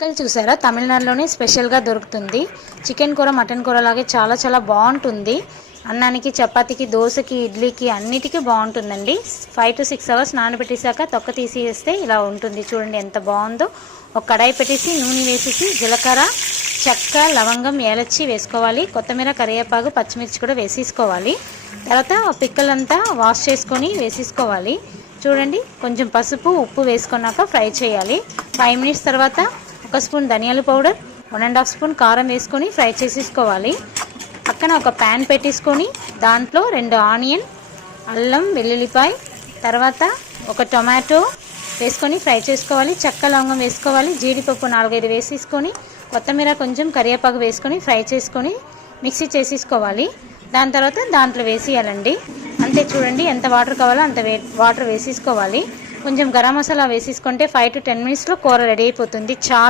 పిక్కలు చూసారా, తమిళనాడులోనే స్పెషల్గా దొరుకుతుంది. చికెన్ కూర మటన్ కూర లాగే చాలా చాలా బాగుంటుంది. అన్నానికి, చపాతీకి, దోశకి, ఇడ్లీకి అన్నిటికీ బాగుంటుందండి. 5 to 6 hours నానబెట్టేశాక తొక్క తీసేస్తే ఇలా ఉంటుంది. చూడండి ఎంత బాగుందో. ఒక కడాయి పెట్టేసి నూనె వేసేసి జీలకర్ర, చెక్క, లవంగం, ఏలచ్చి వేసుకోవాలి. కొత్తిమీర, కరివేపాకు, పచ్చిమిర్చి కూడా వేసేసుకోవాలి. తర్వాత పిక్కలంతా వాష్ చేసుకొని వేసేసుకోవాలి. చూడండి, కొంచెం పసుపు, ఉప్పు వేసుకున్నాక ఫ్రై చేయాలి. 5 minutes తర్వాత 1 స్పూన్ ధనియాల పౌడర్, 1.5 స్పూన్ కారం వేసుకొని ఫ్రై చేసేసుకోవాలి. పక్కన ఒక ప్యాన్ పెట్టేసుకొని దాంట్లో 2 ఆనియన్, అల్లం వెల్లుల్లిపాయ, తర్వాత ఒక టొమాటో వేసుకొని ఫ్రై చేసుకోవాలి. చెక్క, లవంగం వేసుకోవాలి. జీడిపప్పు 4-5 వేసేసుకొని కొత్తిమీర, కొంచెం కరివేపాకు వేసుకొని ఫ్రై చేసుకొని మిక్సీ చేసేసుకోవాలి. దాని తర్వాత దాంట్లో వేసేయాలండి. అంతే, చూడండి ఎంత వాటర్ కావాలో అంత వాటర్ వేసేసుకోవాలి. కొంచెం గరం మసాలా వేసేసుకుంటే 5 to 10 minutesలో కూర రెడీ అయిపోతుంది. చాలా